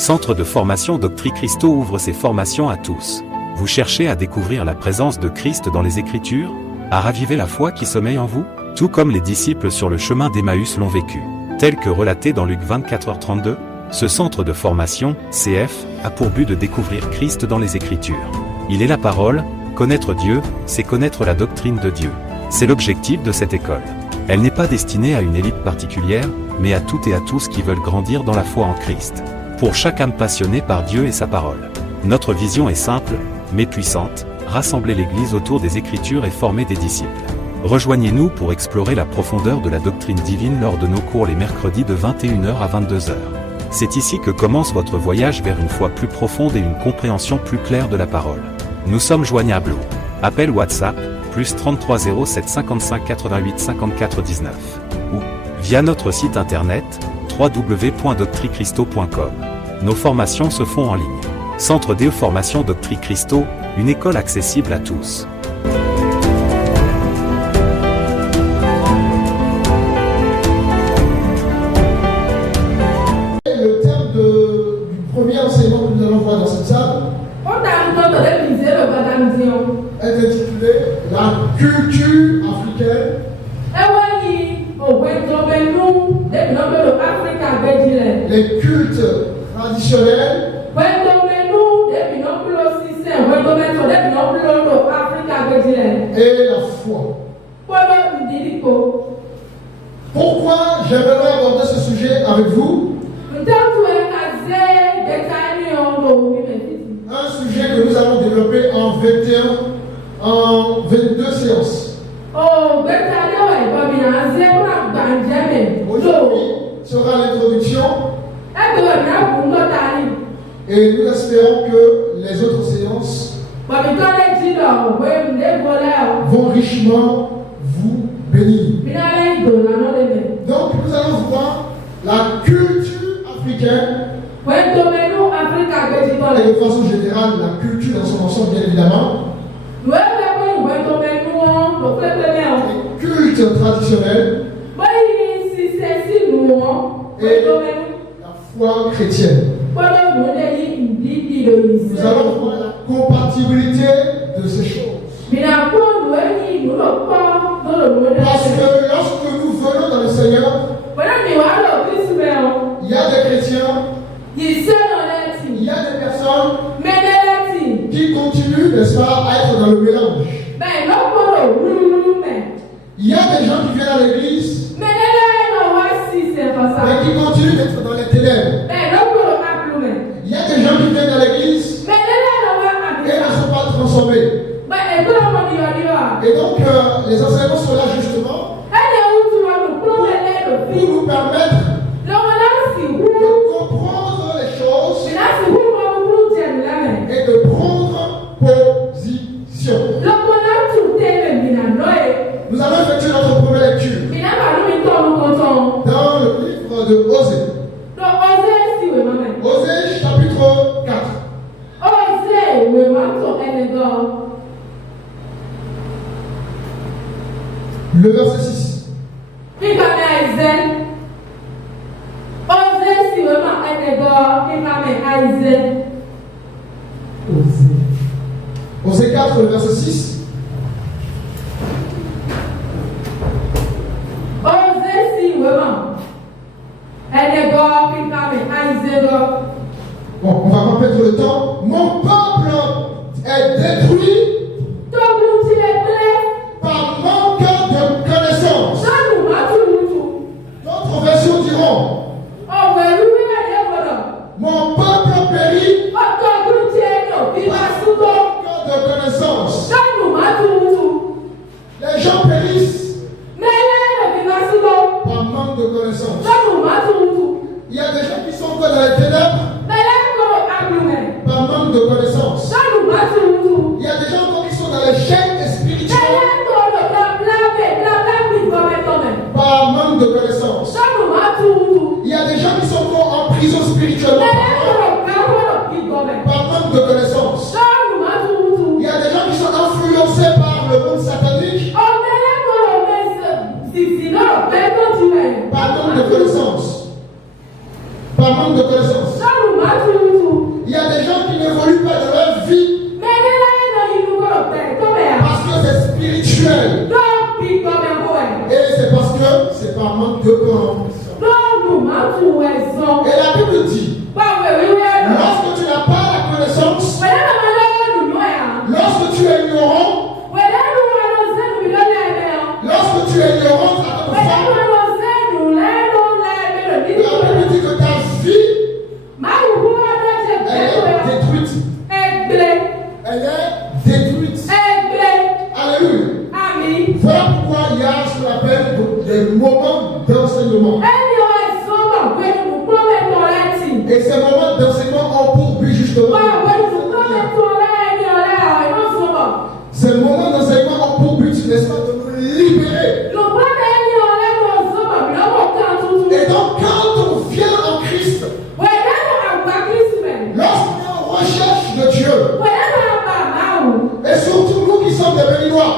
Centre de formation Doctrine Christo ouvre ses formations à tous. Vous cherchez à découvrir la présence de Christ dans les Écritures? À raviver la foi qui sommeille en vous? Tout comme les disciples sur le chemin d'Emmaüs l'ont vécu. Tel que relaté dans Luc 24h32, ce centre de formation, CF, a pour but de découvrir Christ dans les Écritures. Il est la parole, connaître Dieu, c'est connaître la doctrine de Dieu. C'est l'objectif de cette école. Elle n'est pas destinée à une élite particulière, mais à toutes et à tous qui veulent grandir dans la foi en Christ. Pour chaque âme passionnée par Dieu et sa parole. Notre vision est simple, mais puissante, rassembler l'Église autour des Écritures et former des disciples. Rejoignez-nous pour explorer la profondeur de la doctrine divine lors de nos cours les mercredis de 21h à 22h. C'est ici que commence votre voyage vers une foi plus profonde et une compréhension plus claire de la parole. Nous sommes joignables au appel WhatsApp, plus 33 07 55 88 54 19, ou via notre site internet, www.doctricristo.com. Nos formations se font en ligne. Centre de formation Doctrine Christo, une école accessible à tous. Le thème du premier enseignement que nous allons voir dans cette salle est intitulé La culture africaine. Les cultes traditionnels et la foi. Pourquoi j'aimerais aborder ce sujet avec vous? Un sujet que nous allons développer en 22 séances. Aujourd'hui sera l'introduction et nous espérons que les autres séances vont richement vous bénir. Donc nous allons voir la culture africaine et de façon générale la culture dans son ensemble bien évidemment. Les cultes traditionnels et la foi chrétienne. Nous allons voir la compatibilité de ces choses. Parce que lorsque nous venons dans le Seigneur, il y a des chrétiens, il y a des personnes qui continuent, n'est-ce pas, à être dans le mélange. Il y a des gens qui viennent à l'église, mais qui continuent d'être dans les ténèbres. Il y a des gens qui viennent à l'église et ne sont pas transformés. Et donc, les enseignements sont là justement pour nous permettre de comprendre les choses et de prendre position. Nous allons effectuer notre première lecture dans le livre de Osée. Osée chapitre 4. Le verset 6. Osée 4, le verset 6. Bon, on va pas perdre le temps. Mon peuple est détruit par manque de connaissance. D'autres versions diront mon peuple périt par manque de connaissance. Les gens périssent par manque de connaissance. Il y a des gens qui sont encore dans les ténèbres par manque de connaissance. Il y a des gens encore qui sont dans les chaînes spirituelles par manque de connaissance. Il y a des gens qui sont encore en prison spirituellement par manque de connaissance. Il y a des gens qui sont influencés par le monde satanique par manque de connaissance. Par manque de connaissance. Et la Bible dit, lorsque tu n'as pas la connaissance, lorsque tu es ignorant, lorsque tu es ignorant à ton femme, la Bible dit que ta vie, elle est détruite. Elle est détruite. Alléluia. Voilà pourquoi il y a ce qu'on appelle des moments d'enseignement. Et ces moments d'enseignement ont pour but justement. Ces moments d'enseignement ont pour but, n'est-ce pas, de nous libérer. Et donc, quand on vient en Christ, lorsqu'on est en recherche de Dieu, et surtout nous qui sommes des Béninois,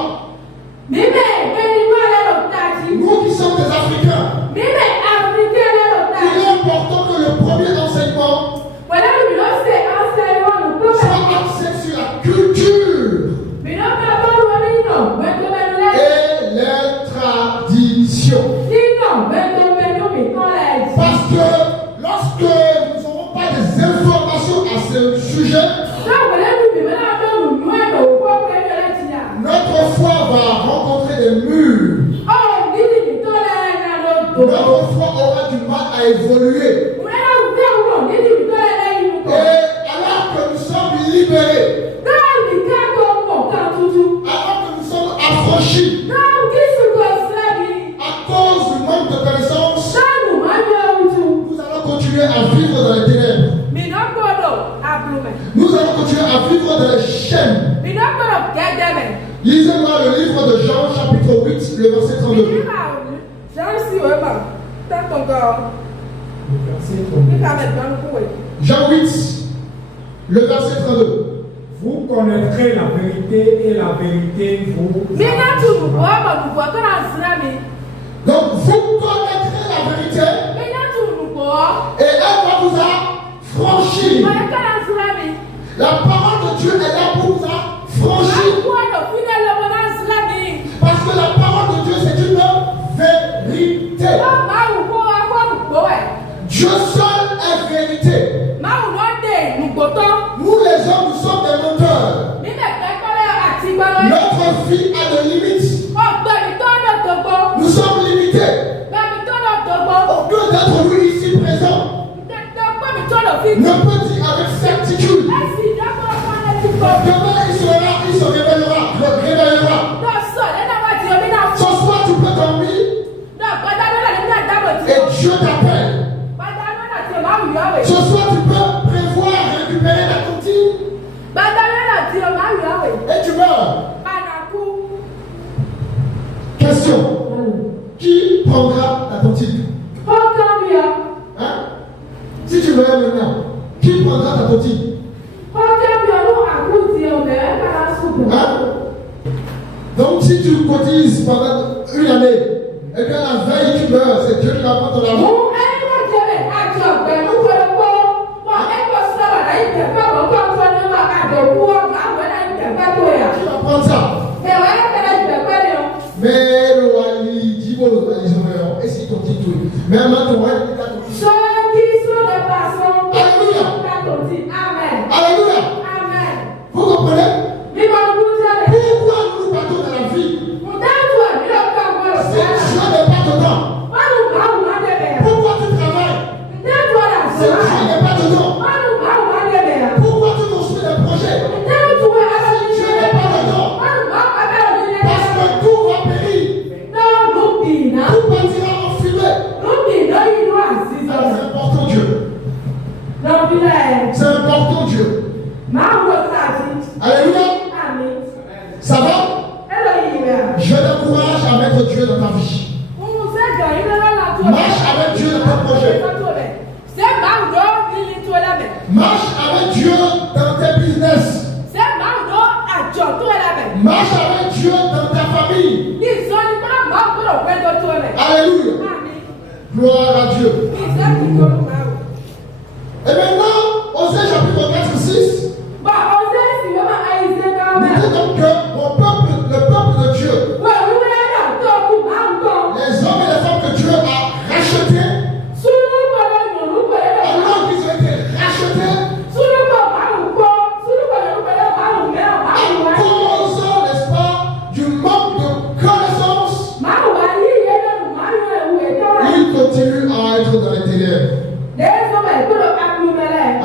nous qui sommes des Africains, il est important que le premier enseignement soit axé sur la culture et les traditions. Parce que lorsque nous n'aurons pas des informations à ce sujet, notre foi va rencontrer des murs. Notre foi aura du mal à évoluer. Et alors que nous sommes libérés, alors que nous sommes affranchis à cause du manque de connaissance, nous allons continuer à vivre dans les ténèbres. Nous allons continuer à vivre dans les chaînes. Lisez-moi le livre de Jean, chapitre 8, le verset 32. Jean 8, le verset 32. Vous connaîtrez la vérité et la vérité vous. Donc vous connaîtrez la vérité et elle va vous affranchir. La parole de Dieu est là pour vous affranchir. Parce que la parole de Dieu c'est une vérité. Dieu seul est vérité. Nous les hommes, nous sommes des menteurs. Notre vie a des limites. Nous sommes limités. Aucun d'entre nous ici présent ne peut dire avec certitude. Demain il se révélera. Ce soir tu peux dormir et Dieu t'appelle. Ce soir tu peux prévoir récupérer la tontine et tu meurs. Question. Qui prendra la tontine? Hein? Si tu meurs maintenant, qui prendra ta tontine? Hein? Donc si tu cotises pendant une année et que la veille tu meurs, c'est Dieu qui va prendre ton argent. Qui va prendre ça? Mais le wali dit bon, et si ton dit tout. Mais maintenant, tu vas ceux qui sont des personnes. Alléluia. Amen. Alléluia. Amen. Vous comprenez? Pourquoi nous nous battons dans la vie? Si Dieu n'est pas dedans. Pourquoi tu travailles? Si Dieu n'est pas dedans. Pourquoi tu construis des projets? Si Dieu n'est pas dedans. Parce que tout va périr. Tout partira en fumée. Alors c'est important Dieu. C'est important Dieu. Alléluia. Ça va? Je t'encourage à mettre Dieu dans ta vie. Marche avec Dieu dans tes projets. Marche avec Dieu dans tes business. Marche avec Dieu dans ta famille. Alléluia. Gloire à Dieu. Et maintenant, Osée chapitre 4, 6. Nous dit donc que le peuple de Dieu, les hommes et les femmes que Dieu a rachetés,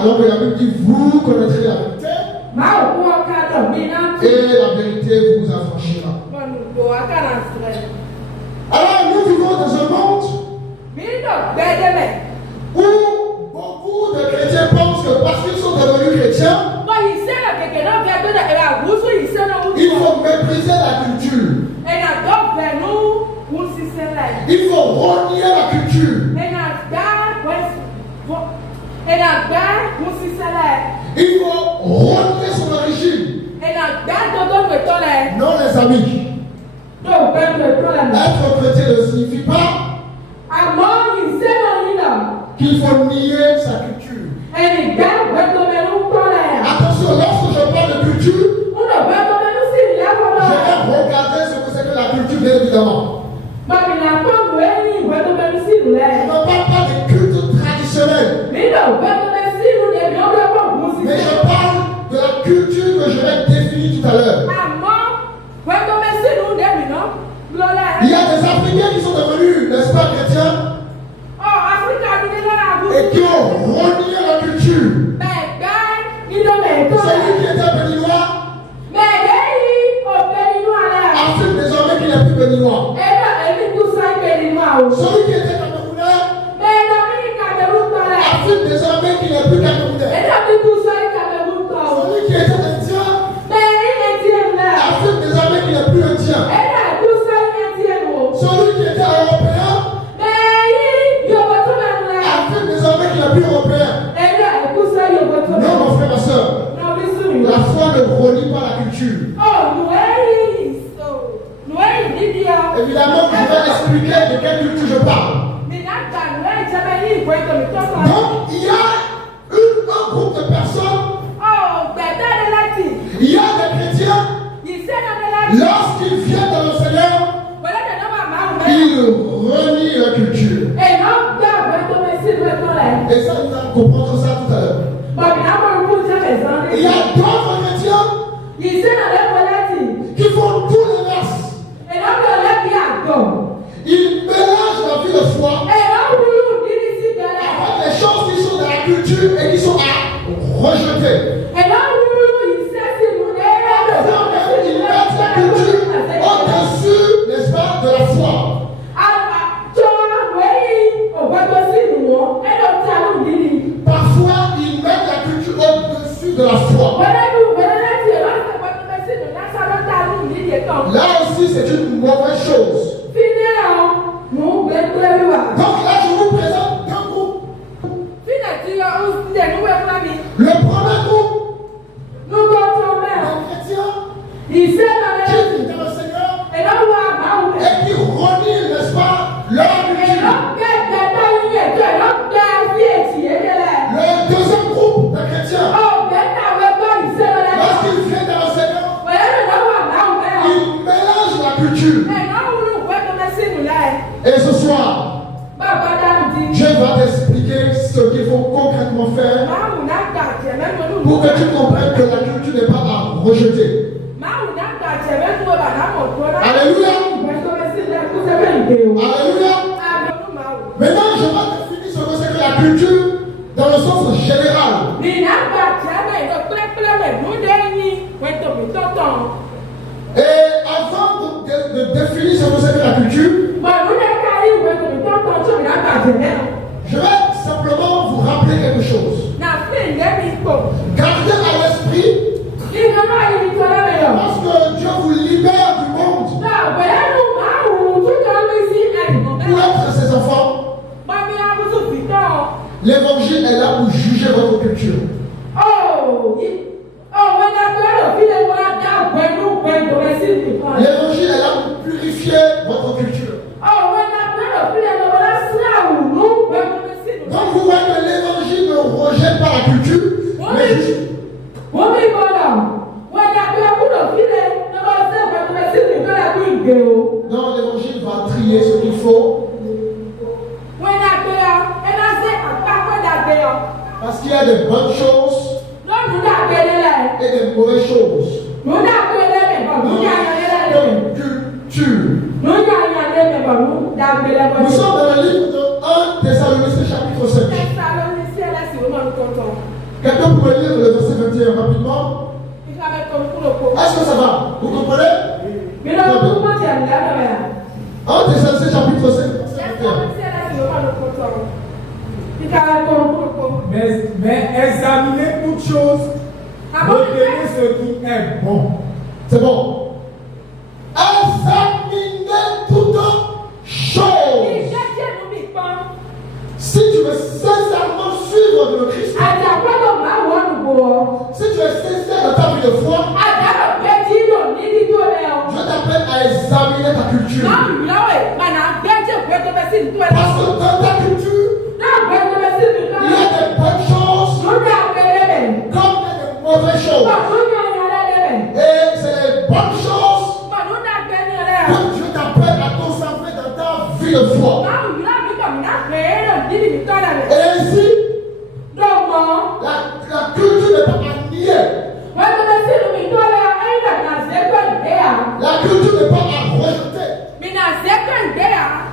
Alors que la Bible dit, vous connaîtrez la vérité. Et la vérité vous affranchira. Alors nous vivons dans un monde où beaucoup de chrétiens pensent que parce qu'ils sont devenus chrétiens, il faut mépriser la culture. Il faut renier la culture. Il faut renier son origine. Non les amis. Être chrétien ne signifie pas qu'il faut nier sa culture. Attention, lorsque je parle de culture, je vais regarder ce que c'est que la culture, bien évidemment. Je ne parle pas de culte traditionnel. Mais je parle de la culture que je vais définir tout à l'heure. Il y a des Africains qui sont devenus, n'est-ce pas, chrétiens, et qui ont renié la culture. Celui qui était béninois affirme désormais qu'il n'est plus béninois. Celui qui était camerounais affirme désormais qu'il n'est plus camerounais. Celui qui était indien affirme désormais qu'il n'est plus indien. Celui qui était européen affirme désormais qu'il n'est plus européen. Non, mon frère, ma soeur, la foi ne relie pas la culture. Évidemment, je vais expliquer de quelle culture je parle. Donc, il y a un groupe de personnes, il y a des chrétiens, lorsqu'ils viennent dans le Seigneur, ils renient la culture. Et ça, nous allons comprendre ça tout à l'heure. Il y a d'autres chrétiens qui font tout l'inverse. Ils mélangent la vie de foi avec les choses qui sont dans la culture et qui sont à rejeter. Ils mettent la culture au-dessus, n'est-ce pas, de la foi. Parfois, ils mettent la culture au-dessus de la foi. Là aussi, c'est une mauvaise chose. Donc là, je vous présente deux groupes. Le premier groupe, les chrétiens qui vivent dans le Seigneur et qui renient, n'est-ce pas, leur culture. Le deuxième groupe de chrétiens, lorsqu'ils viennent dans le Seigneur, ils mélangent la culture. Et ce soir, Dieu va t'expliquer ce qu'il faut concrètement faire pour que tu comprennes que la culture n'est pas à rejeter. Alléluia. Alléluia. Maintenant, je vais définir ce que c'est que la culture dans le sens général. Et avant de définir ce que c'est que la culture, je vais simplement vous rappeler quelque chose. Gardez à l'esprit, parce que Dieu vous libère du monde pour être ses enfants. L'évangile est là pour juger votre culture. L'évangile est là pour purifier votre culture. Donc vous voyez que l'évangile ne rejette pas la culture, mais juste. Non, l'évangile va trier ce qu'il faut. Parce qu'il y a des bonnes choses et des mauvaises choses. Culture. Nous sommes dans le livre de 1 Thessaloniciens chapitre 5. Quelqu'un peut lire le verset 21 rapidement? Est-ce que ça va? Vous comprenez? En Thessaloniciens chapitre 5, verset 21. Mais examinez toutes choses, retenez ce qui est bon. C'est bon. Examinez toutes choses. Si tu veux sincèrement suivre le Christ, si tu es sincère dans ta vie de foi, je t'appelle à examiner ta culture. Parce que dans ta culture, il y a des bonnes choses comme des mauvaises choses. Et c'est les bonnes choses que Dieu t'appelle à consacrer dans ta vie de foi. Et ainsi, la culture n'est pas à nier. La culture n'est pas à rejeter.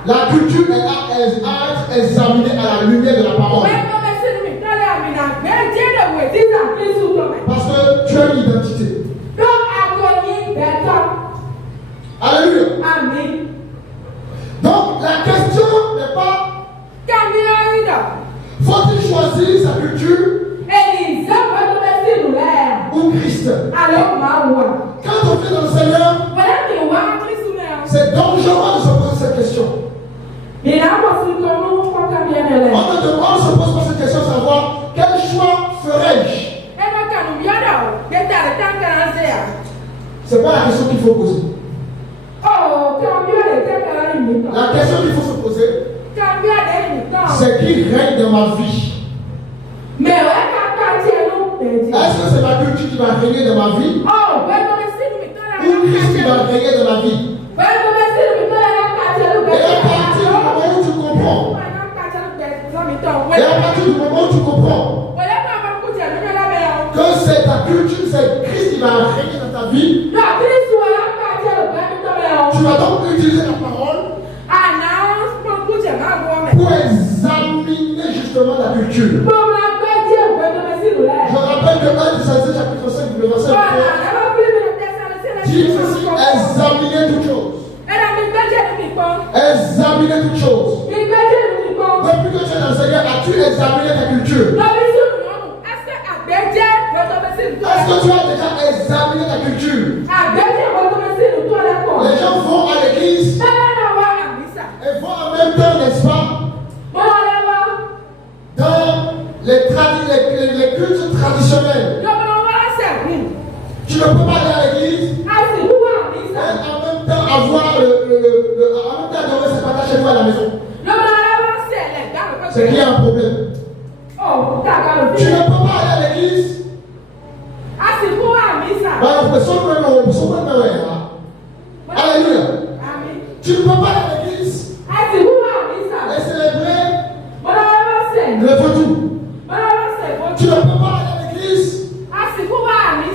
La culture est à être examinée à la lumière de la parole. Parce que tu as une identité. Alléluia. Donc la question n'est pas faut-il choisir sa culture ou Christ? Quand on vient dans le Seigneur, c'est dangereux de se poser cette question. On se pose pas cette question de savoir quel choix ferais-je. C'est pas la question qu'il faut poser. La question qu'il faut se poser, c'est qui règne dans ma vie. Est-ce que c'est ma culture qui va régner dans ma vie ou Christ qui va régner dans ma vie? Et à partir du moment où tu comprends, que c'est ta culture, c'est Christ qui va régner dans ta vie, tu vas donc utiliser la parole pour examiner justement ta culture. Je rappelle que 1 Thessaloniciens chapitre 5, le verset 3 dit ceci: examinez toutes choses. Examinez toutes choses. Depuis que tu es dans le Seigneur, as-tu examiné ta culture? Est-ce que tu as déjà examiné ta culture? Les gens vont à l'église et vont en même temps, n'est-ce pas, dans les cultes traditionnels. Tu ne peux pas aller à l'église et en même temps avoir en même temps adorer ses patates chez toi à la maison. C'est qu'il y a un problème. Tu ne peux pas aller à l'église. Alléluia. Tu ne peux pas aller à l'église et célébrer le vaudou. Tu ne peux pas aller à l'église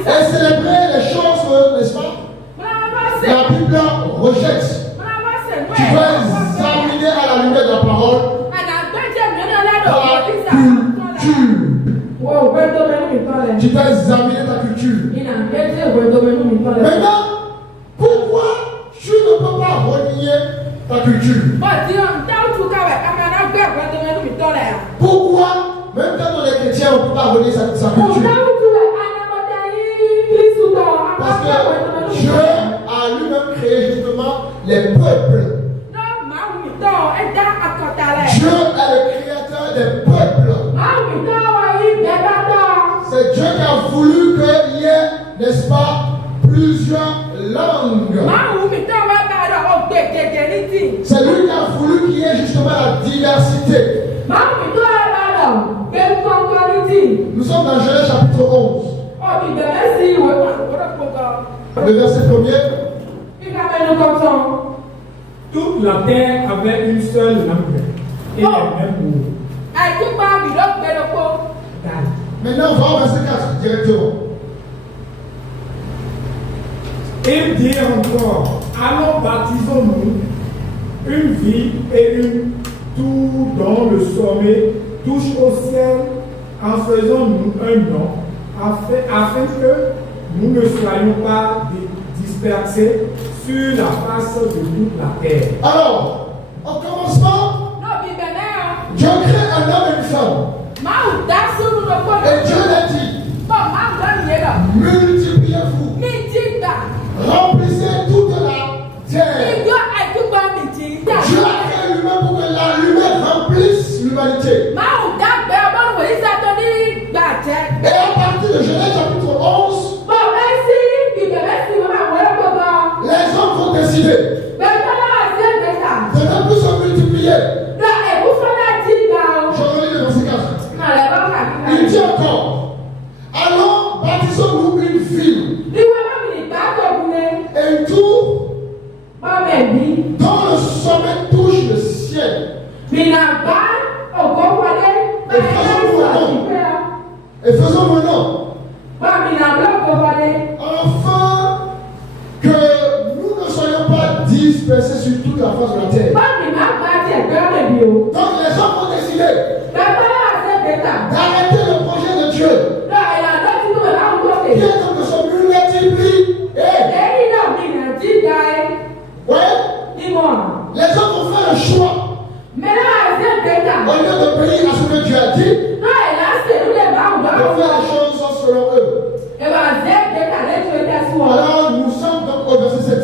et célébrer les choses, n'est-ce pas, la Bible rejette. Tu dois examiner à la lumière de la parole ta culture. Tu dois examiner ta culture. Maintenant, pourquoi tu ne peux pas renier ta culture? Pourquoi, même quand on est chrétien, on ne peut pas renier sa culture? Parce que Dieu a lui-même créé justement les peuples. Dieu est le créateur des peuples. C'est Dieu qui a voulu qu'il y ait, n'est-ce pas, plusieurs langues. C'est lui qui a voulu qu'il y ait justement la diversité. Nous sommes dans Genèse chapitre 11. Le verset 1er. Toute la terre avait une seule langue et les mêmes mots. Maintenant, on va au verset 4 directement. Et dit encore, allons baptisons-nous une ville et une tour dont le sommet touche au ciel, en faisons-nous un nom afin que nous ne soyons pas dispersés sur la face de toute la terre. Alors, au commencement, Dieu crée un homme et une femme. Et Dieu l'a dit, multipliez-vous, remplissez toute la terre. Dieu a créé l'humain pour que l'humain remplisse l'humanité. Et à partir de Genèse chapitre 11, les hommes vont décider de ne plus se multiplier. Je relis le verset 4. Il dit encore, allons, bâtissons-nous une ville et une tour dont le sommet touche le ciel. Et faisons un nom. Afin que nous ne soyons pas dispersés sur toute la face de la terre. Donc les hommes ont décidé d'arrêter le projet de Dieu qui est de se multiplier. Ouais. Les hommes ont fait le choix. Au lieu de payer à ce que Dieu a dit, de faire les choses selon eux. Alors nous sommes donc au verset 7.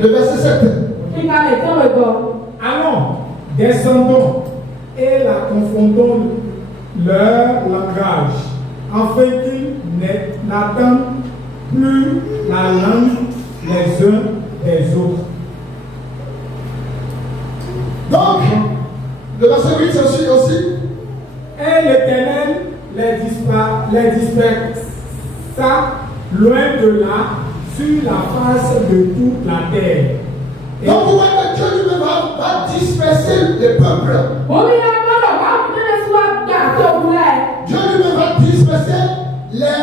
Le verset 7. Allons, descendons et la confondons leur langage, afin qu'ils n'attendent plus la langue les uns des autres. Donc, le verset 8 c'est aussi. Et l'Éternel les dispersa loin de là, sur la face de toute la terre. Donc, vous voyez que Dieu lui-même va disperser les peuples. Dieu lui-même va disperser les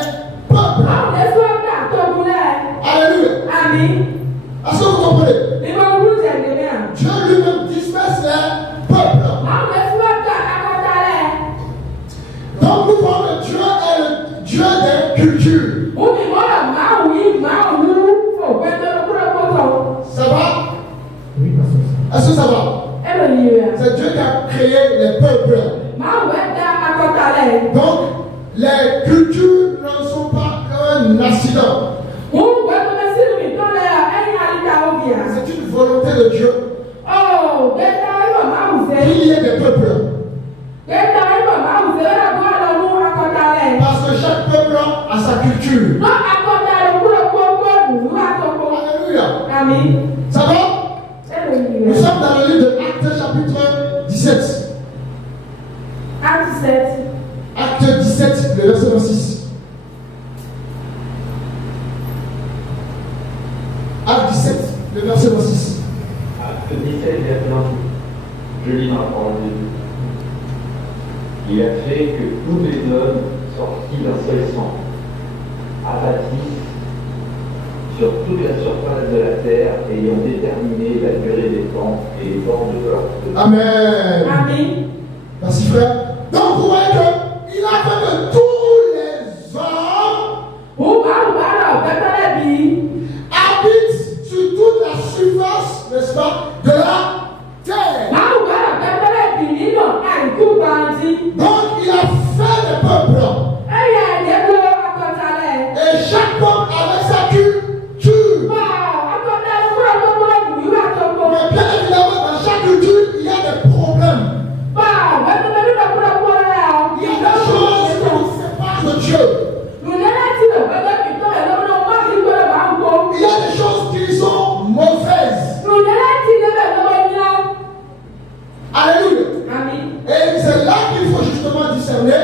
peuples. Alléluia. Est-ce que vous comprenez? Dieu lui-même disperse les peuples. Donc nous voyons que Dieu est le Dieu des cultures. Ça va? Oui, est-ce que ça va? C'est Dieu qui a créé les peuples. Donc les cultures ne sont pas un accident. C'est une volonté de Dieu qu'il y ait des peuples. Parce que chaque peuple a sa culture. Alléluia. Ça va? Nous sommes dans le livre de Actes chapitre 17. Acte 17, le verset 26. Acte 17, le verset 26. Acte 17, verset 26. Je lis dans la parole de Dieu. Il a fait que tous les hommes sortis d'un seul sang abattissent sur toute la surface de la terre, ayant déterminé la durée des temps et les bornes de leur feu. Amen. Merci frère. Donc vous voyez qu'il a fait que tous les hommes habitent sur toute la surface, n'est-ce pas, de la terre. Donc il a fait des peuples. Et chaque peuple avec sa culture. Mais bien évidemment, dans chaque culture, il y a des problèmes. Il y a des choses qui nous séparent de Dieu. Il y a des choses qui sont mauvaises. Alléluia. Et c'est là qu'il faut justement discerner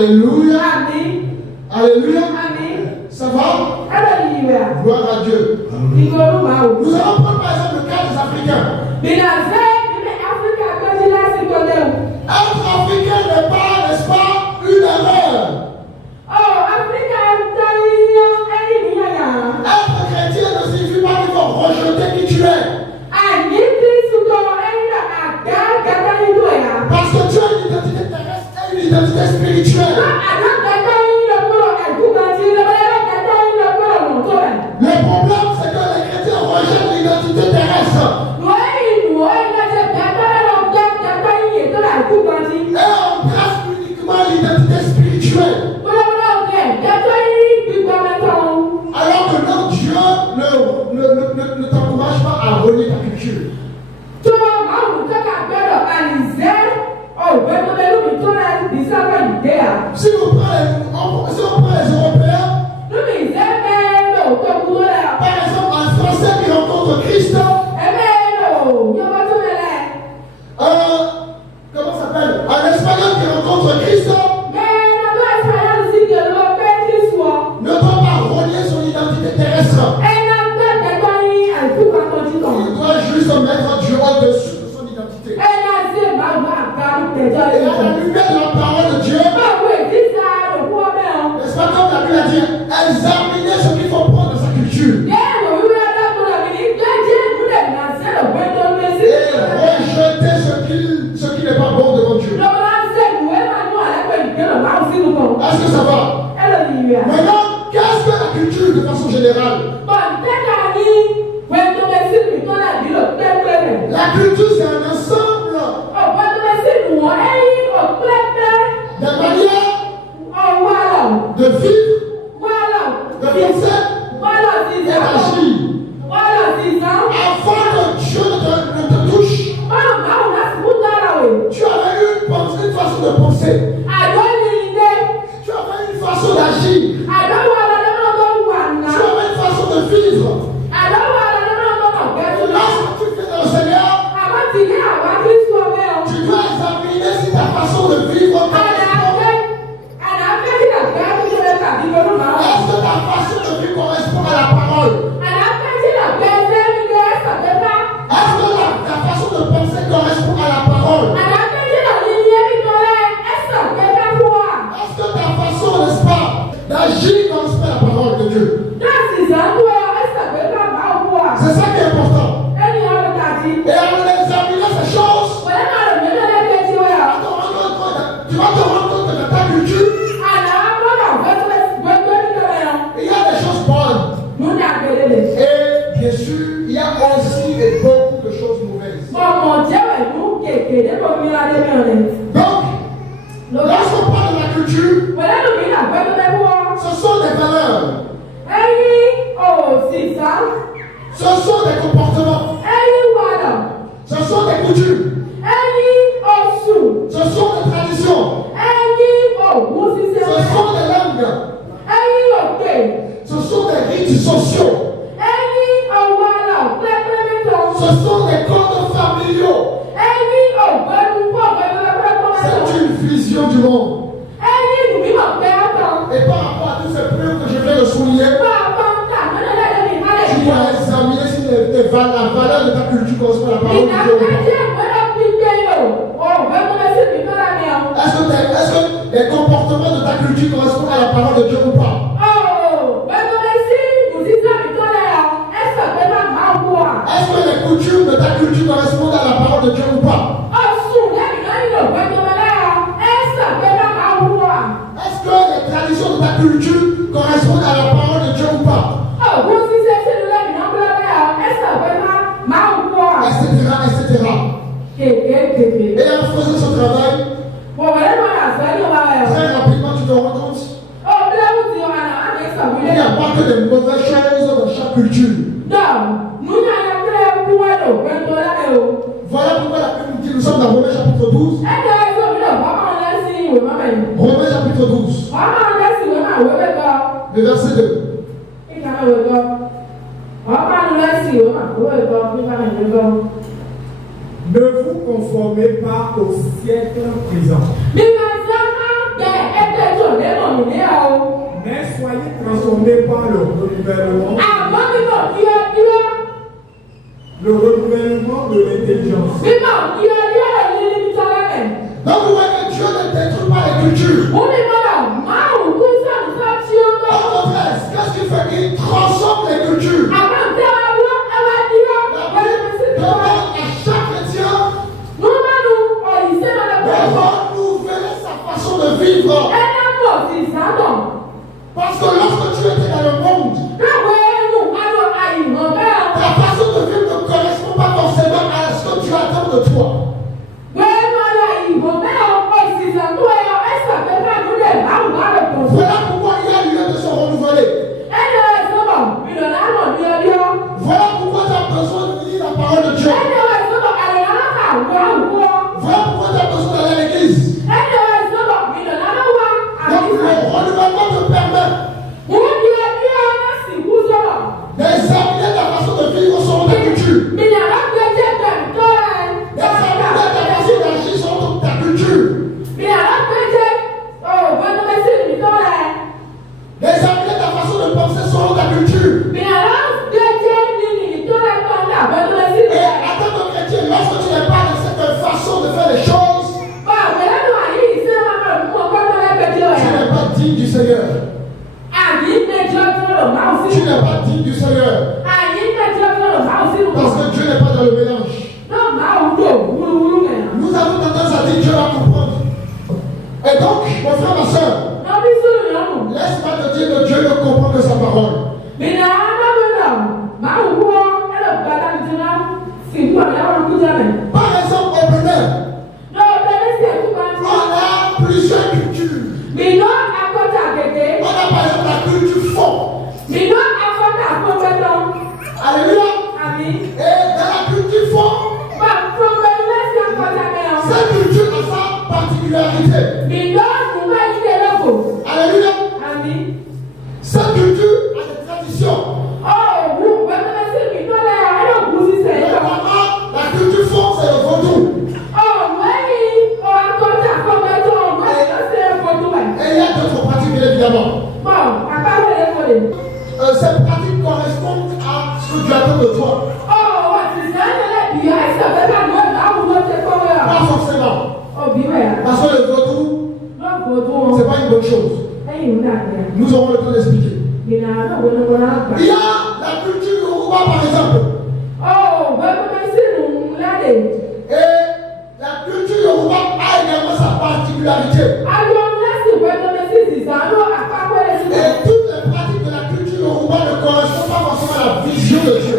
Alléluia. Amen. Alléluia. Amen. Ça va? Alléluia. Gloire à Dieu. Nous allons prendre par exemple le cas des Africains. Être africain n'est pas, n'est-ce pas, une erreur. Être chrétien ne signifie pas qu'il faut rejeter qui tu es. Parce que tu as une identité terrestre et une identité spirituelle. Le problème, c'est que les chrétiens rejettent l'identité terrestre. Et on trace uniquement l'identité spirituelle. Alors que non, Dieu ne t'encourage pas à renier ta culture. Si on prend les Européens, par exemple, un Français qui rencontre Christ, comment ça s'appelle? Un Espagnol qui rencontre Christ ne doit pas renier son identité terrestre. Il doit juste mettre Dieu au-dessus de son identité. Et à la lumière de la parole de Dieu, n'est-ce pas comme la Bible a dit, examiner ce qu'il faut prendre de sa culture. Et rejeter ce qui n'est pas bon devant Dieu. Est-ce que ça va? Maintenant, qu'est-ce que la culture de façon générale? La culture, c'est un ensemble de manières de vivre, de penser et d'agir. Avant que Dieu ne te touche, tu avais une façon de penser. Tu avais une façon d'agir. Tu avais une façon de vivre. Lorsque tu fais dans le Seigneur, tu dois examiner si ta façon de vivre est-ce que ta façon de vivre correspond à la parole? Est-ce que ta façon de penser correspond à la parole? Est-ce que ta façon, n'est-ce pas, d'agir correspond à la parole de Dieu? C'est ça qui est important. Et en examinant ces choses, tu vas te rendre compte de ta culture. Il y a des choses bonnes. Et bien sûr, il y a aussi beaucoup de choses mauvaises. Donc, lorsqu'on parle de la culture, ce sont des valeurs. Ce sont des comportements. Ce sont des coutumes. Ce sont des traditions. Ce sont des langues. Ce sont des rites sociaux. Ce sont des codes familiaux. C'est une vision du monde. Et par rapport à tous ces preuves que je viens de souligner, tu dois examiner si la valeur de ta culture correspond à la parole de Dieu. Est-ce que les comportements de ta culture correspondent à la parole de Dieu ou pas? Est-ce que les coutumes de ta culture correspondent à la parole de Dieu ou pas? Est-ce que les traditions de ta culture correspondent à la parole de Dieu ou pas? Etc. Et en faisant ce travail, très rapidement tu te rends compte il n'y a pas que des mauvaises choses dans chaque culture. Voilà pourquoi la Bible dit, nous sommes dans Romains chapitre 12. Romains chapitre 12. Le verset 2. Ne vous conformez pas au siècle présent. n'est pas le renouvellement. Le renouvellement de l'intelligence. Donc vous voyez que Dieu ne détruit pas les cultures. Au contraire, qu'est-ce qu'il fait? Il transforme les cultures. La Bible demande à chaque chrétien de renouveler sa façon de vivre. Parce que lorsque tu étais dans le monde, ta façon de vivre ne correspond pas forcément à ce que tu attends de toi. Voilà pourquoi il y a lieu de se renouveler. Voilà pourquoi tu as besoin de lire la parole de Dieu. Voilà pourquoi tu as besoin d'aller à l'église. Donc le renouvellement te permet d'examiner ta façon de vivre selon ta culture. D'examiner ta façon d'agir selon ta culture. D'examiner ta façon de penser selon ta culture. Et en tant que chrétien, lorsque tu n'es pas dans cette façon de faire les choses, tu n'es pas digne du Seigneur. Tu n'es pas digne du Seigneur. Parce que Dieu n'est pas dans le mélange. Nous avons tendance à dire Dieu va comprendre. Et donc, mon frère, ma soeur, laisse-moi te dire que Dieu ne comprend que sa parole. Par exemple, au Bénin, on a plusieurs cultures. On a par exemple la culture fond. Alléluia. Et dans la culture fond, cette culture a sa particularité. Alléluia. Cette culture a des traditions. La culture fond, c'est le vaudou. Et il y a d'autres pratiques, bien évidemment. Ces pratiques correspondent à ce que Dieu attend de toi. Pas forcément. Parce que le vaudou, c'est pas une bonne chose. Nous aurons le temps d'expliquer. Il y a la culture Yoruba, par exemple. Et la culture Yoruba a également sa particularité. Et toutes les pratiques de la culture Yoruba ne correspondent pas forcément à la vision de Dieu.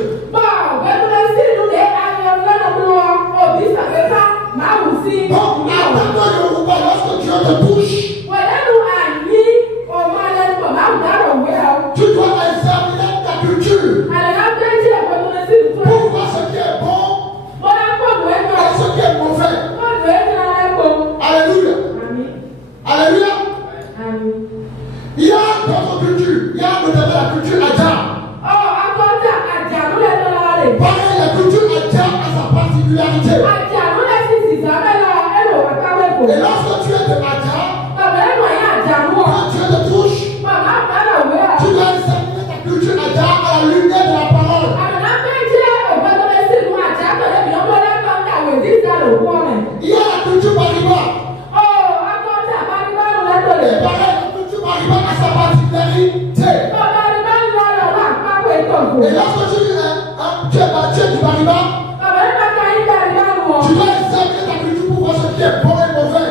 Donc, en tant que Yoruba, lorsque Dieu te touche, tu dois examiner ta culture pour voir ce qui est bon et ce qui est mauvais. Alléluia. Alléluia. Il y a d'autres cultures. Il y a notamment la culture Adja. Pareil, la culture Adja a sa particularité. Et lorsque tu es de Adja, quand Dieu te touche, tu dois examiner ta culture Adja à la lumière de la parole. Il y a la culture Bariba. Et pareil, la culture Bariba a sa particularité. Et lorsque tu es du Bariba, tu dois examiner ta culture pour voir ce qui est bon et mauvais.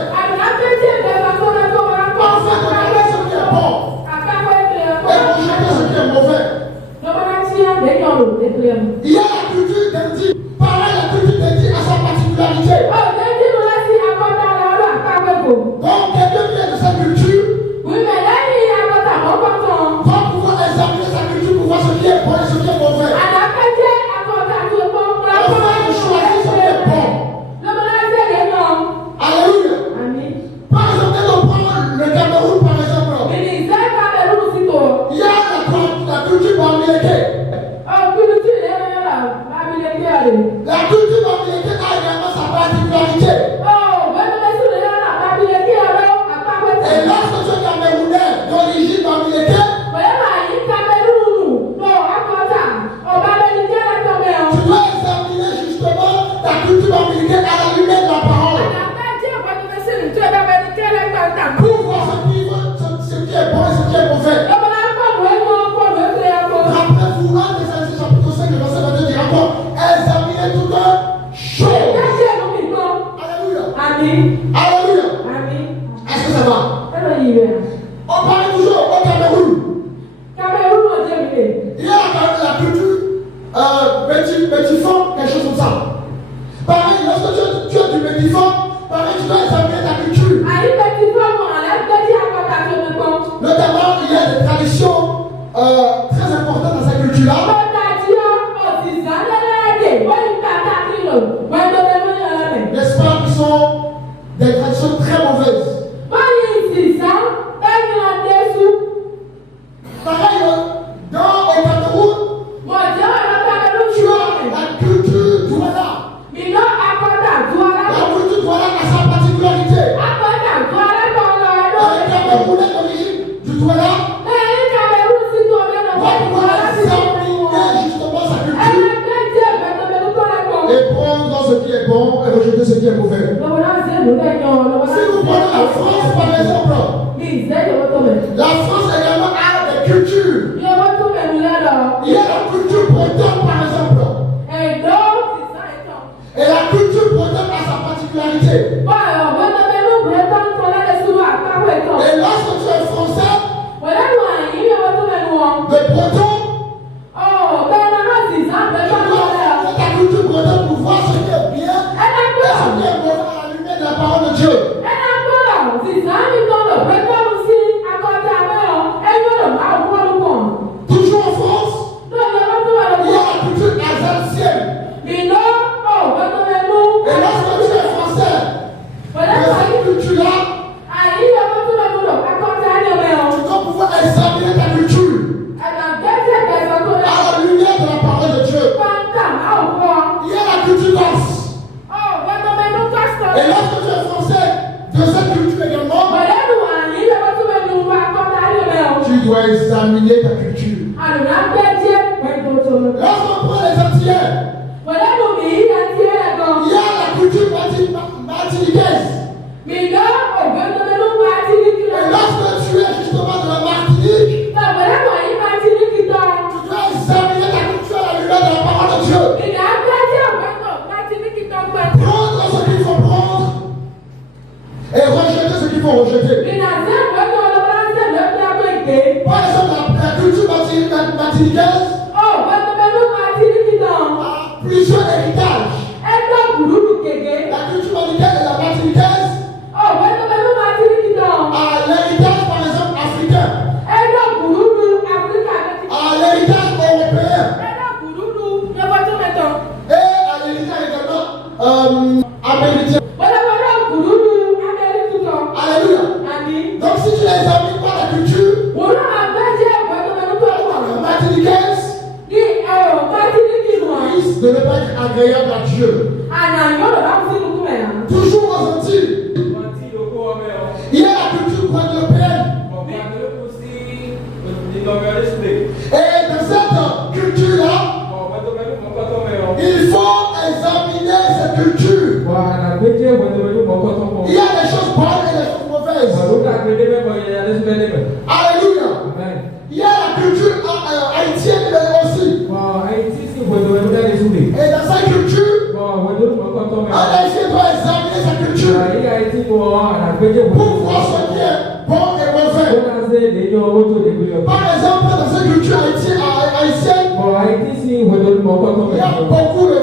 Alléluia. Est-ce que ça va? On parle toujours au Cameroun. Il y a la culture métifant, quelque chose comme ça. Pareil, lorsque tu as du métifant, pareil, tu dois examiner ta culture. Notamment, il y a des traditions très importantes dans cette culture-là. N'est-ce pas, qui sont des traditions très mauvaises. Pareil, au Cameroun, tu as la culture Douala. La culture Douala a sa particularité. Les Camerounais d'origine du Douala doivent pouvoir examiner justement sa culture et prendre ce qui est bon et rejeter ce qui est mauvais. Si vous prenez la France par exemple, la France également a des cultures. Il y a la culture bretonne par exemple. Et la culture bretonne a sa particularité. Et lorsque tu es français, de breton, ta culture bretonne pour voir ce qui est bien et ce qui est mauvais à la lumière de la parole de Dieu. Toujours en France, il y a la culture alsacienne. Et lorsque tu es français, de cette culture-là, tu dois pouvoir examiner ta culture à la lumière de la parole de Dieu. Il y a la culture danse. Et lorsque tu es français de cette culture également, tu dois examiner ta culture. Lorsqu'on prend les Antillais, il y a la culture martiniquaise. Et lorsque tu es justement de la Martinique, tu dois examiner ta culture à la lumière de la parole de Dieu. Prendre ce qu'il faut prendre et rejeter ce qu'il faut rejeter. Par exemple, la culture martiniquaise a plusieurs héritages. La culture martiniquaise a l'héritage par exemple africain, a l'héritage européen et à l'héritage également américain. Alléluia. Donc si tu n'examines pas la culture martiniquaise, risque de ne pas être agréable à Dieu. Toujours aux Antilles, il y a la culture guadeloupéenne. Et dans cette culture-là, il faut examiner cette culture. Il y a des choses bonnes et des choses mauvaises. Alléluia. Il y a la culture haïtienne aussi. Et dans sa culture, un Haïtien doit examiner sa culture pour voir ce qui est bon et mauvais. Par exemple, dans sa culture haïtienne, il y a beaucoup de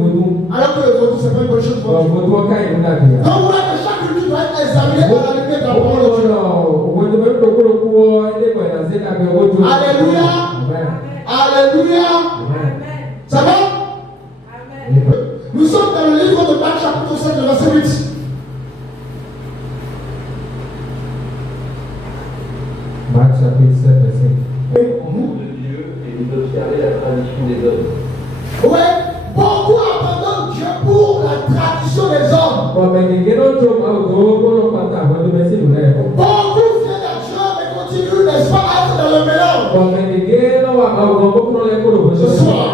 vaudou. Alors que le vaudou, c'est pas une bonne chose pour Dieu. Donc voilà que chaque culture doit être examinée à la lumière de la parole de Dieu. Alléluia. Alléluia. Ça va? Nous sommes dans le livre de Marc chapitre 7, verset 8. Marc chapitre 7, verset 8. De Dieu et d'observer la tradition des hommes. Ouais, beaucoup abandonnent Dieu pour la tradition des hommes. Beaucoup viennent à Dieu mais continuent, n'est-ce pas, à être dans le mélange. Ce soir,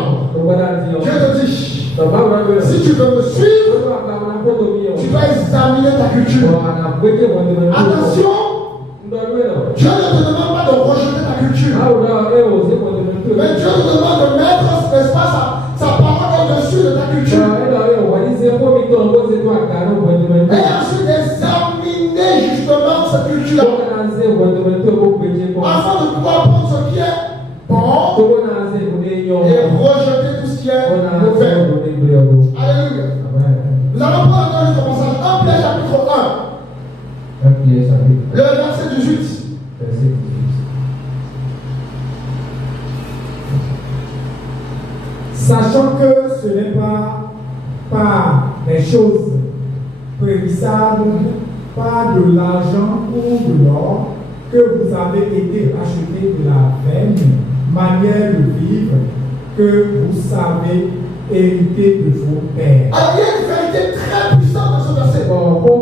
Dieu te dit, si tu veux me suivre, tu dois examiner ta culture. Attention, Dieu ne te demande pas de rejeter ta culture, mais Dieu te demande de mettre, n'est-ce pas, sa parole au-dessus de ta culture. Et ensuite examiner justement cette culture afin de pouvoir prendre ce qui est bon et rejeter tout ce qui est mauvais. Alléluia. Nous allons prendre dans notre passage 1 Pierre chapitre 1. Le verset 18. Sachant que ce n'est pas par des choses périssables, pas de l'argent ou de l'or, que vous avez été rachetés de la vaine manière de vivre que vous savez hériter de vos pères. Alors, il y a une vérité très puissante dans ce verset. Avant qu'on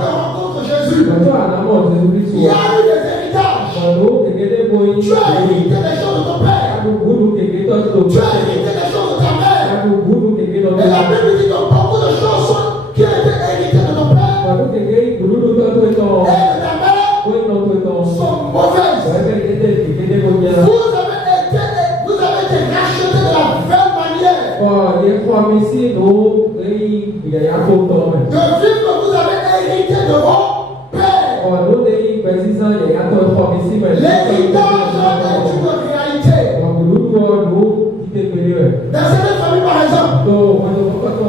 rencontre Jésus, il y a eu des héritages. Tu as hérité des choses de ton père. Tu as hérité des choses de ta mère. Et la Bible dit que beaucoup de choses qui ont été héritées de ton père et de ta mère sont mauvaises. Vous avez été rachetés de la belle manière. De vivre que vous avez hérité de vos pères. L'héritage est une réalité. Dans certaines familles, par exemple, tout le monde ne fait que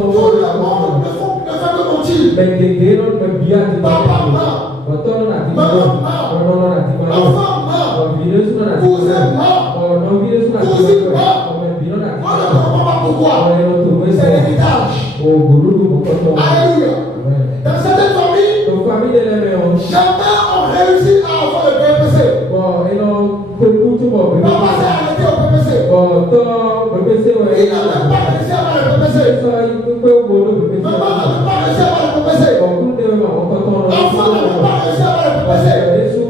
mentir. Papa ment, maman ment, enfant ment, cousin ment, cousine ment. On ne comprend pas pourquoi. C'est l'héritage. Alléluia. Dans certaines familles, jamais on réussit à avoir le BPC. Papa s'est arrêté au BPC. Il n'a même pas réussi à avoir le BPC. Maman n'a même pas réussi à avoir le BPC. Enfant n'a même pas réussi à avoir le BPC.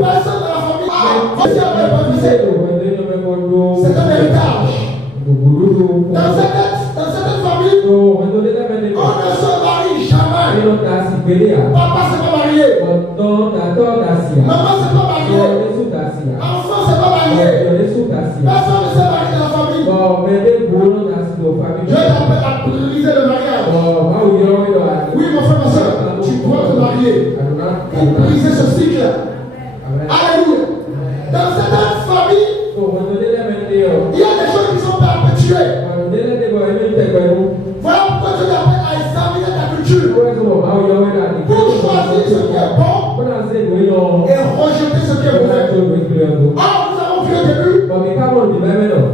Personne dans la famille n'a réussi à avoir le BPC. C'est un héritage. Dans certaines familles, on ne se marie jamais. Papa s'est pas marié. Maman s'est pas mariée. Enfant s'est pas marié. Personne ne s'est marié dans la famille. Dieu t'appelle à briser le mariage. Oui, mon frère, ma soeur, tu dois te marier pour briser ce cycle. Alléluia. Dans certaines familles, il y a des choses qui sont perpétuées. Voilà pourquoi je t'appelle à examiner ta culture pour choisir ce qui est bon et rejeter ce qui est mauvais. Or, nous avons vu au début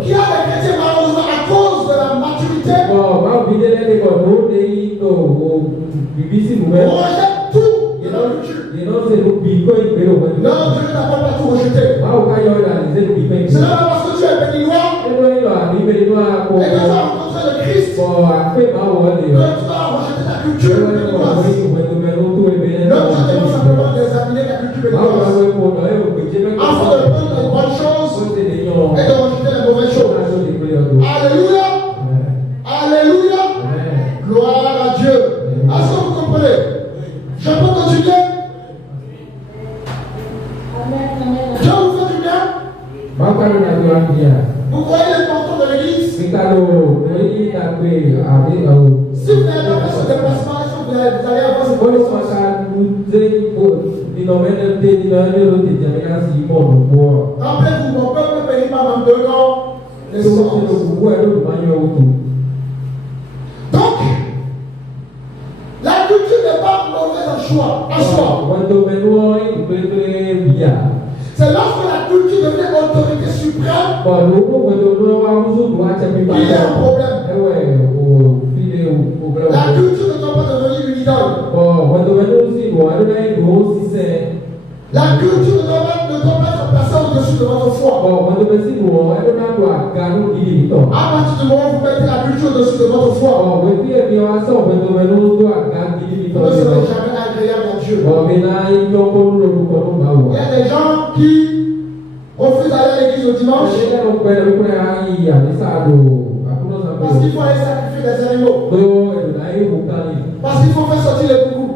qu'il y a des chrétiens malheureusement à cause de la maturité rejettent tout de la culture. Non, Dieu n'a pas tout rejeté. C'est là parce que tu es béninois et que tu as rencontré le Christ que tu as rejeté ta culture béninoise. Donc je demande simplement d'examiner ta culture béninoise afin de prendre les bonnes choses et de rejeter les mauvaises choses. Alléluia. Alléluia. Gloire à Dieu. Est-ce que vous comprenez? Je peux continuer? Dieu vous fait du bien? Vous voyez l'importance de l'église? Si vous n'avez pas fait ce déplacement, est-ce que vous allez avoir ce déplacement? Rappelez-vous, mon peuple béni par ma donnant l'essence. Donc, la culture n'est pas mauvaise en soi. C'est lorsque la culture devient autorité suprême qu'il y a un problème. La culture ne doit pas devenir une idole. La culture ne doit pas être placée au-dessus de votre foi. À partir du moment où vous mettez la culture au-dessus de votre foi, vous ne serez jamais agréable à Dieu. Il y a des gens qui refusent d'aller à l'église le dimanche parce qu'il faut aller sacrifier des animaux, parce qu'il faut faire sortir les coucous,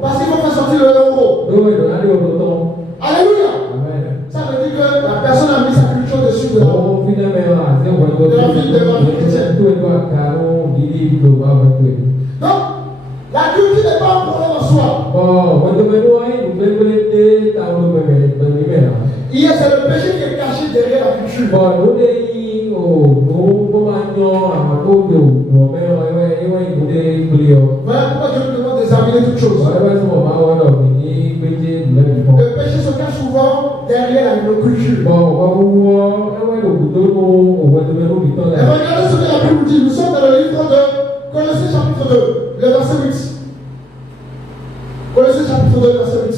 parce qu'il faut faire sortir le euro. Alléluia. Ça veut dire que la personne a mis sa culture dessus de la vie chrétienne. Donc, la culture n'est pas un problème en soi. C'est le péché qui est caché derrière la culture. Voilà pourquoi Dieu nous demande d'examiner toutes choses. Le péché se cache souvent derrière la culture. Et regardez ce que la Bible dit. Nous sommes dans le livre de Colossiens chapitre 2, le verset 8. Colossiens chapitre 2, verset 8.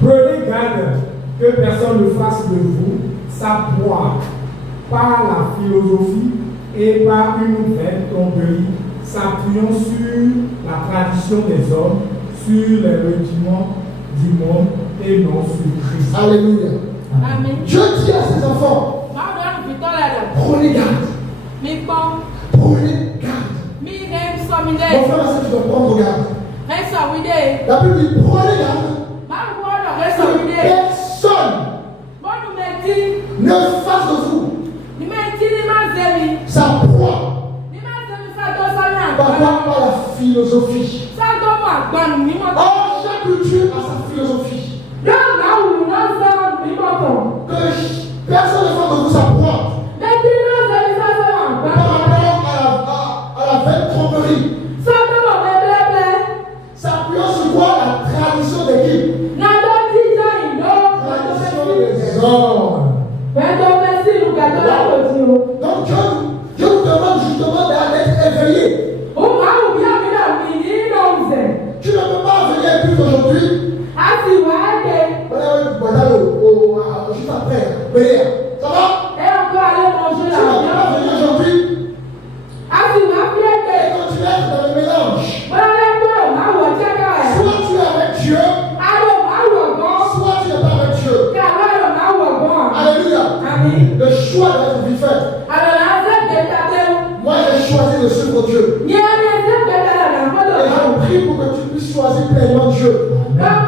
Prenez garde que personne ne fasse de vous sa proie par la philosophie et par une vaine tromperie, s'appuyant sur la tradition des hommes, sur les rudiments du monde et non sur Christ. Alléluia. Amen. Dieu dit à ses enfants, prenez garde. Prenez garde. Mon frère, tu dois prendre garde. La Bible dit, prenez garde. Personne ne fasse de vous sa proie par la philosophie. Or, chaque culture a sa philosophie. Que personne ne fasse de vous sa proie par rapport à la vaine tromperie. S'appuyant sur quoi? La tradition des qui? Donc Dieu nous demande justement d'être éveillé. Tu ne peux pas venir plus aujourd'hui. Juste après. Ça va? Tu ne peux pas venir aujourd'hui et continuer à être dans le mélange. Soit tu es avec Dieu, soit tu n'es pas avec Dieu. Alléluia. Le choix doit être vite fait. Moi j'ai choisi de suivre Dieu. Et je prie pour que tu puisses choisir pleinement Dieu. À 100%.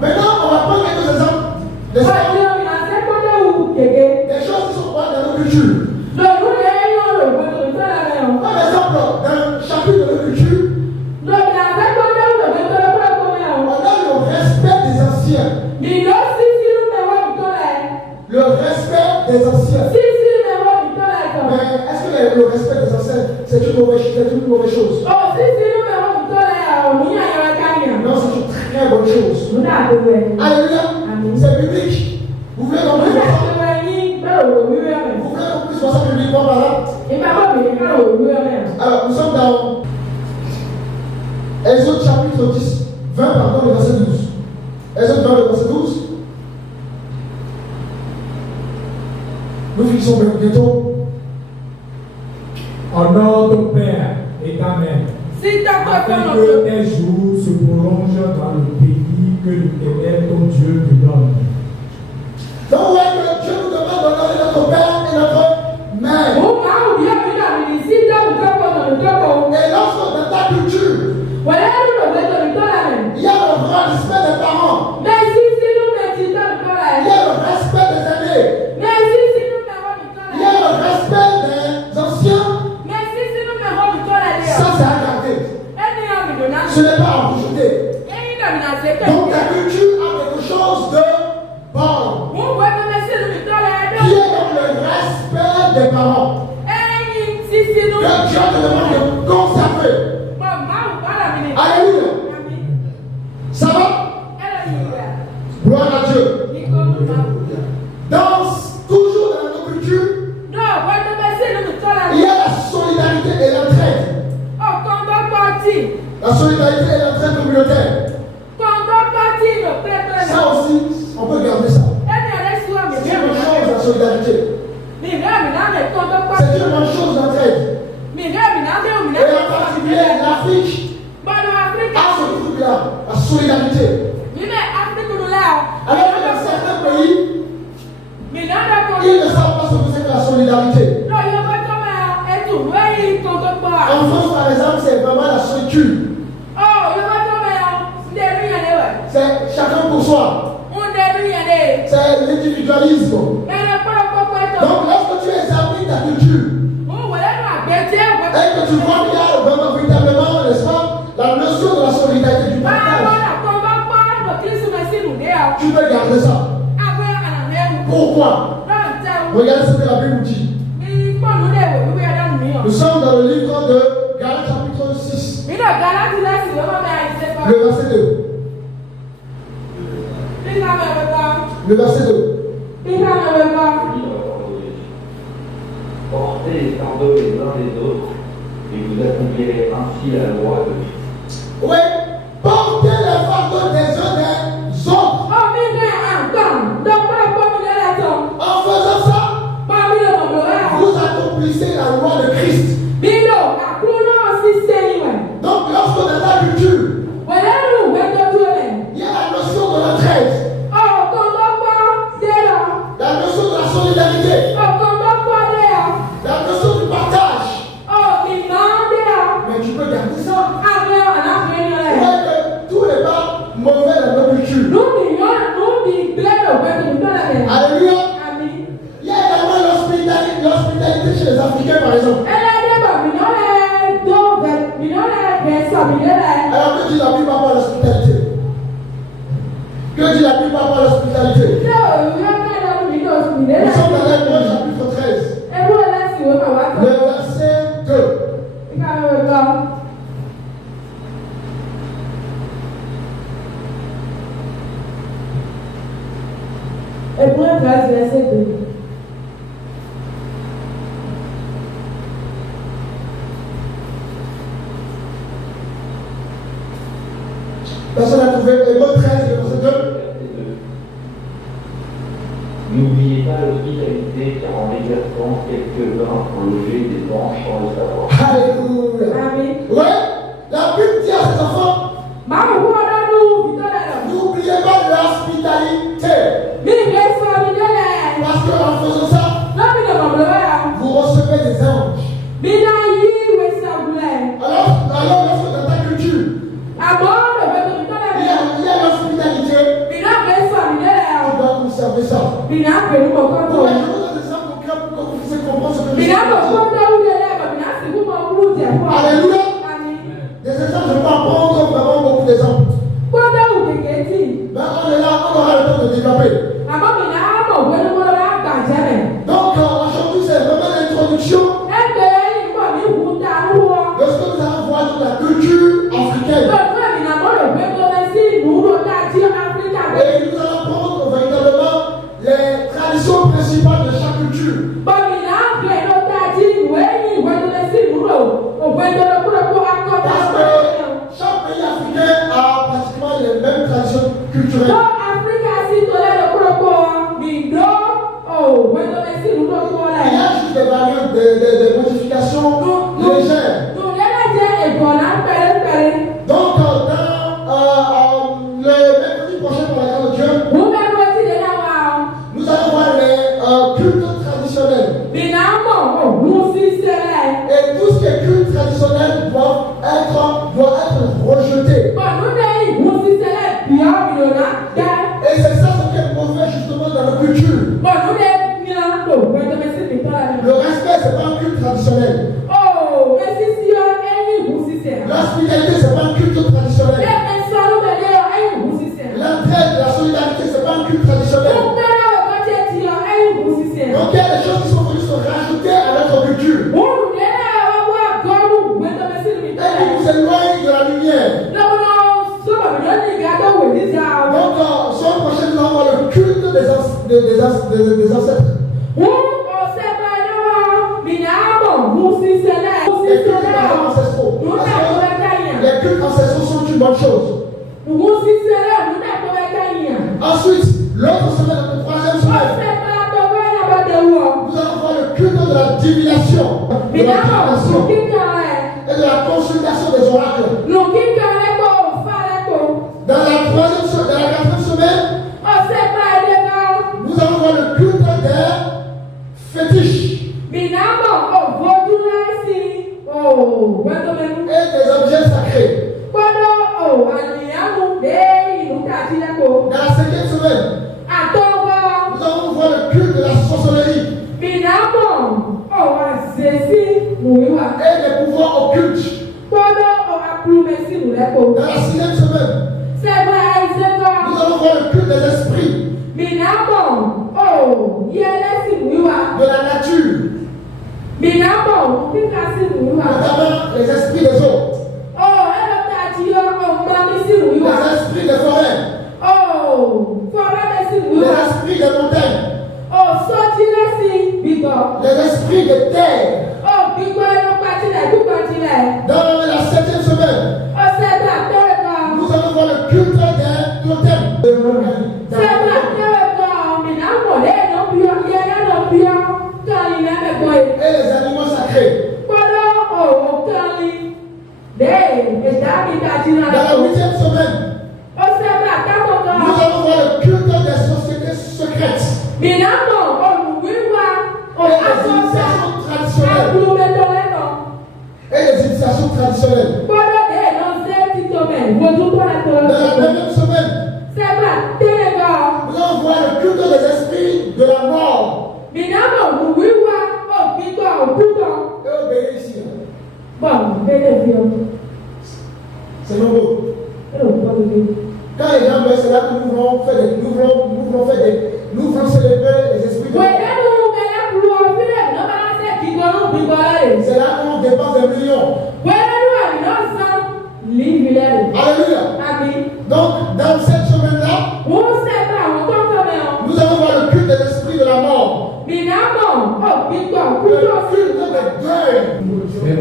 Maintenant, on va prendre quelques exemples. Des choses qui sont pas dans nos cultures. Par exemple, dans le chapitre de la culture, on a le respect des anciens. Le respect des anciens. Mais est-ce que le respect des anciens, c'est une mauvaise chose? Non, c'est une très bonne chose. Alléluia. C'est biblique. Vous voulez qu'on puisse voir ça? Vous voulez qu'on puisse voir ça bibliquement par là? Alors, nous sommes dans Exode chapitre 20, le verset 12. Exode 20, le verset 12. Nous finissons bientôt. Honore ton Père et ta mère, afin que tes jours se prolongent dans le pays que l'Éternel ton Dieu te donne. Donc, vous voyez que Dieu nous demande d'honorer notre Père et notre mère. Et lorsque dans ta culture, il y a le respect des parents, il y a le respect des aînés, il y a le respect des anciens, ça c'est à garder. Ce n'est pas à rejeter. Donc ta culture a quelque chose de bon, qui est dans le respect des parents. Que Dieu te demande de conserver. Alléluia. Ça va? Gloire à Dieu. Toujours dans nos cultures, il y a la solidarité et l'entraide. La solidarité et l'entraide communautaire. Ça aussi, on peut garder ça. C'est une bonne chose, la solidarité. C'est une bonne chose, l'entraide. Et en particulier, l'Afrique a ce truc-là, la solidarité. Alors que dans certains pays, ils ne savent pas ce que c'est que la solidarité. En France, par exemple, c'est vraiment la solitude. C'est chacun pour soi. c'est l'individualisme. Donc lorsque tu examines ta culture et que tu vois qu'il y a véritablement, n'est-ce pas, la notion de la solidarité du partage, tu peux garder ça. Pourquoi? Regardez ce que la Bible dit. Nous sommes dans le livre de Galates chapitre 6. Le verset 2. Le verset 2. Portez les fardeaux les uns des autres et vous accomplirez ainsi la loi de Christ. Oui, portez les fardeaux des uns des autres. En faisant ça, vous accomplissez la loi de Christ. Donc, lorsque dans ta culture, il y a la notion de l'entraide, la notion de la solidarité, la notion du partage. Mais tu peux garder ça. Ouais, que tout n'est pas mauvais dans notre culture. Alléluia. Il y a également l'hospitalité chez les Africains, par exemple. Alors, que dit la Bible par rapport à l'hospitalité? Que dit la Bible par rapport à l'hospitalité? Nous sommes dans l'Hébreux chapitre 13. Le verset 2. Hébreux 13, verset 2. Personne n'a trouvé Hébreux 13, verset 2. N'oubliez pas l'hospitalité, car en exerçant quelques-uns pour loger des anges sans le savoir. Alléluia. Amen. Ouais, la Bible dit à ses enfants, n'oubliez pas l'hospitalité. Parce qu'en faisant ça, vous recevez des anges. Alors lorsque dans ta culture, il y a l'hospitalité, tu dois conserver ça. Donc, je vous donne des exemples concrets pour que vous puissiez comprendre ce que je dis. Alléluia. Des exemples, je peux en prendre vraiment beaucoup d'exemples. Mais on est là, on aura le temps de développer. Donc, aujourd'hui, c'est vraiment l'introduction de ce que nous allons voir dans la culture africaine. Et nous allons prendre véritablement les traditions principales de chaque culture. Parce que chaque pays africain a pratiquement les mêmes traditions culturelles. Il y a juste des variantes, des modifications légères. Donc, dans le mercredi prochain, pour la grâce de Dieu, nous allons voir les cultes traditionnels. Et tout ce qui est culte traditionnel doit être rejeté. Et c'est ça ce qui est mauvais justement dans la culture. Le respect, c'est pas un culte traditionnel. L'hospitalité, c'est pas un culte traditionnel. L'entraide, la solidarité, c'est pas un culte traditionnel. Donc il y a des choses qui sont venues se rajouter à notre culture. Et qui nous éloignent de la lumière. Donc, semaine prochaine, nous allons voir le culte des ancêtres. Les cultes ancestraux. Les cultes ancestraux sont une bonne chose. Ensuite, l'autre semaine, la troisième semaine, nous allons voir le culte de la divination, et de la consultation des oracles. Dans la quatrième semaine, nous allons voir le culte des fétiches et des objets sacrés. Dans la cinquième semaine, le culte de la sorcellerie. Et des pouvoirs occultes. Dans la 6e semaine, nous allons voir le culte des esprits. De la nature. Notamment les esprits des eaux. Les esprits des forêts. Les esprits des montagnes. Les esprits des terres. Dans la 7e semaine, nous allons voir le culte des totems. Et les animaux sacrés. Dans la 8e semaine, nous allons voir le culte des sociétés secrètes. Et les initiations traditionnelles. Dans la 9e semaine, nous allons voir le culte des esprits de la mort. Et obéir ici. C'est nouveau. Quand les gens meurent, c'est là que nous voulons célébrer les esprits de la mort. C'est là qu'on dépense des millions. Alléluia. Donc, dans cette semaine-là, nous allons voir le culte de l'esprit de la mort. Le culte des deuils. Et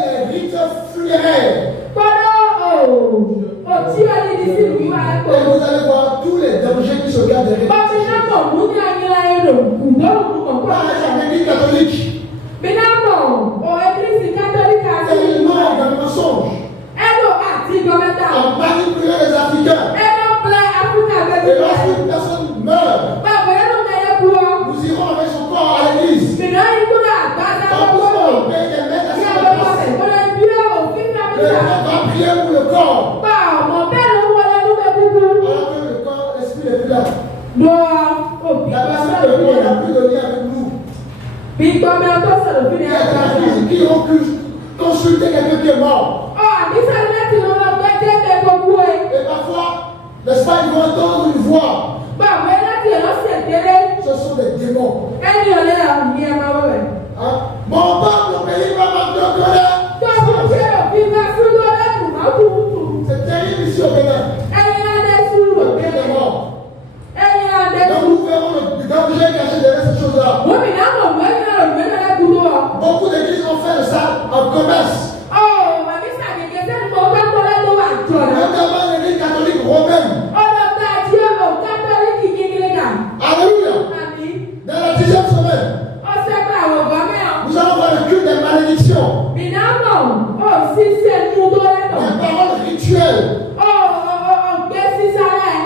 les rites funéraires. Et vous allez voir tous les dangers qui se gardent derrière. Par l'Église catholique. C'est une mort dans le mensonge. En manipulant les Africains. Et lorsqu'une personne meurt, nous irons avec son corps à l'église. Quand on paye des mètres à sa place, le prêtre va prier pour le corps. Alors que le corps, l'esprit n'est plus là. La personne de corps n'a plus de lien avec nous. Il y a des qui ont pu consulter quelqu'un qui est mort. Et parfois, n'est-ce pas, ils vont entendre une voix. Ce sont des démons. Mon peuple, pays va m'abandonner. C'est terrible ici au Bénin. Le pays est mort. Donc nous verrons le danger caché derrière ces choses-là. Beaucoup d'églises ont fait ça en commerce. Notamment l'église catholique romaine. Alléluia. Dans la 10e semaine, nous allons voir le culte des malédictions. Les paroles rituelles.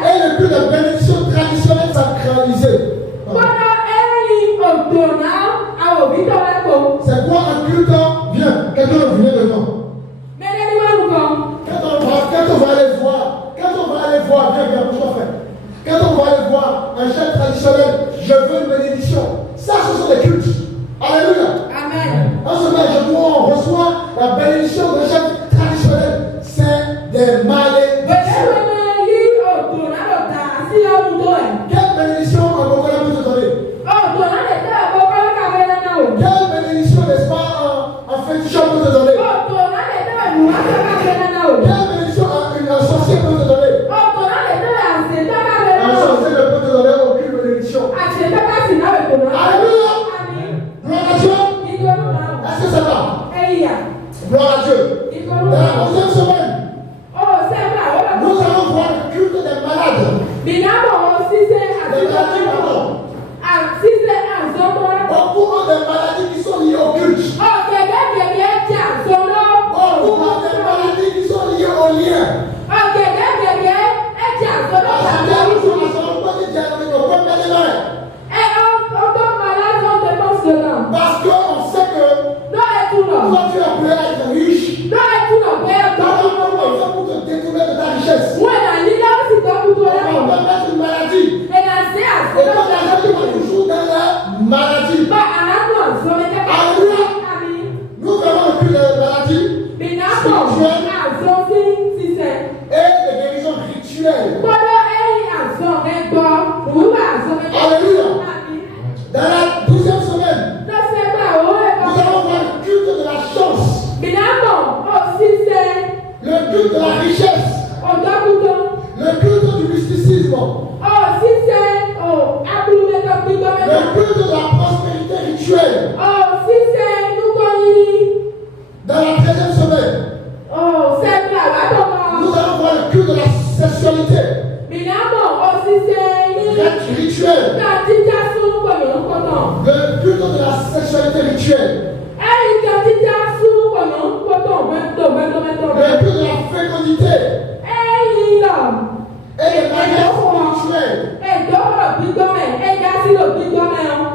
Et le culte de bénédiction traditionnelle sacralisée. C'est quoi un culte? Viens, quelqu'un vient devant. Quand on va aller voir, viens, quand on va aller voir un chef traditionnel, je veux une bénédiction. Ça, ce sont des cultes. Alléluia. Amen. En ce moment, on reçoit la bénédiction d'un chef traditionnel. C'est des malédictions. Quelle bénédiction un Bokola peut te donner? Quelle bénédiction, n'est-ce pas, un féticheur peut te donner? Quelle bénédiction un sorcier peut te donner? Un sorcier ne peut te donner aucune bénédiction. Alléluia. Gloire à Dieu. Est-ce que ça va? Gloire à Dieu. donc l'argent qui va toujours dans la maladie. Alléluia. Nous verrons le culte de la maladie spirituelle et les guérisons rituelles. Alléluia. Dans la 12e semaine, nous allons voir le culte de la chance, le culte de la richesse, le culte du mysticisme, le culte de la prospérité rituelle. Dans la 13e semaine, nous allons voir le culte de la sexualité rituelle. Le culte de la sexualité rituelle. Le culte de la fécondité. Et les mariages spirituels.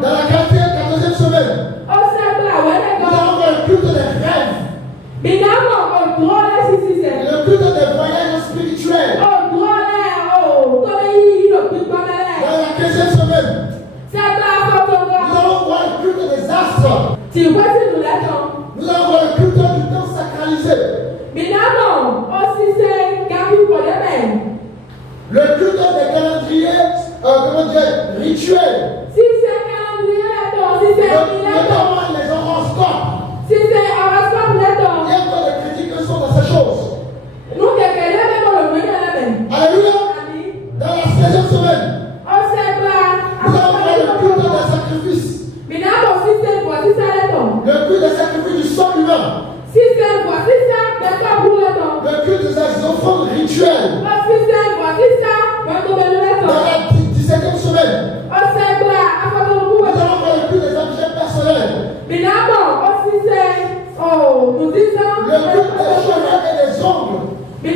Dans la 14e semaine, nous allons voir le culte des rêves. Le culte des voyages spirituels. Dans la 15e semaine, nous allons voir le culte des astres. Nous allons voir le culte du temps sacralisé. Le culte des calendriers rituels. Notamment les horoscopes. Il y a encore des critiques qui sont dans ces choses. Alléluia. Dans la 16e semaine, nous allons voir le culte des sacrifices. Le culte des sacrifices du sang humain. Le culte des offrandes rituelles. Dans la 17e semaine, nous allons voir le culte des objets personnels. Le culte des cheveux et des ongles. Le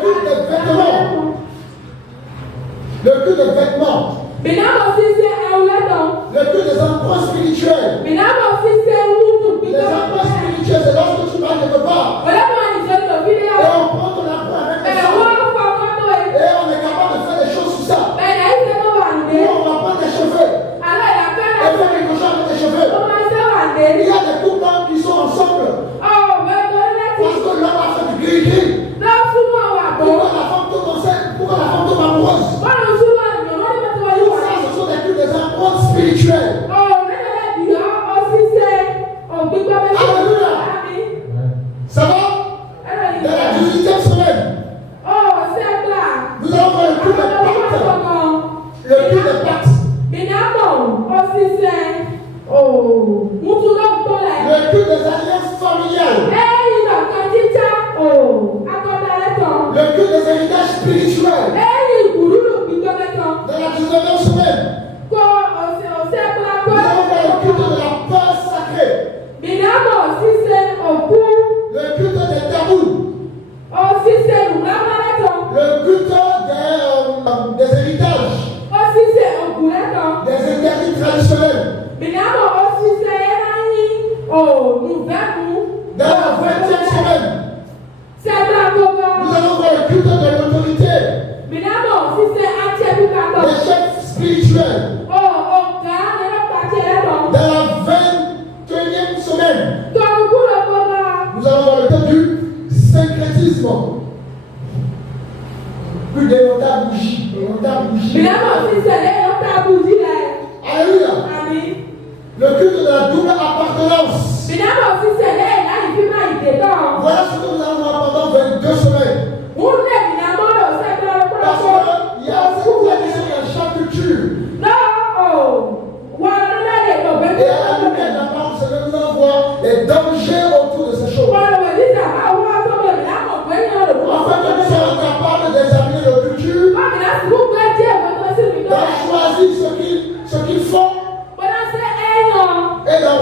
culte des vêtements. Le culte des vêtements. Le culte des emprunts spirituels. Les emprunts spirituels, c'est lorsque tu vas quelque part. Et on prend ton emprunt avec les autres. Et on est capable de faire des choses sur ça. Ou on va prendre tes cheveux. Et faire quelque chose avec tes cheveux. Il y a des couples qui sont ensemble. Parce que l'homme a fait du gris-gris. Pourquoi la femme tombe enceinte? Pourquoi la femme tombe amoureuse? Tout ça, ce sont des cultes des empreintes spirituelles. Alléluia. Ça va? Dans la 18e semaine, nous allons voir le culte des pactes. Le culte des pactes. Le culte des alliances familiales. Le culte des héritages spirituels. Dans la 19e semaine, nous allons voir le culte de la peur sacrée. Le culte des tabous. Le culte des héritages. Des interdits traditionnels. Dans la 20e semaine, nous allons voir le culte de l'autorité. Les chefs spirituels. Dans la 21e semaine, nous allons voir le culte du syncrétisme. Plus des bougies. Alléluia. Le culte de la double appartenance. Voilà ce que nous allons voir pendant 22 semaines. Parce qu'il y a cette tradition dans chaque culture. Et à la lumière de la parole, c'est que nous allons voir les dangers autour de ces choses. Afin que nous soyons capables d'examiner nos cultures, d'en choisir ce qu'ils font et d'en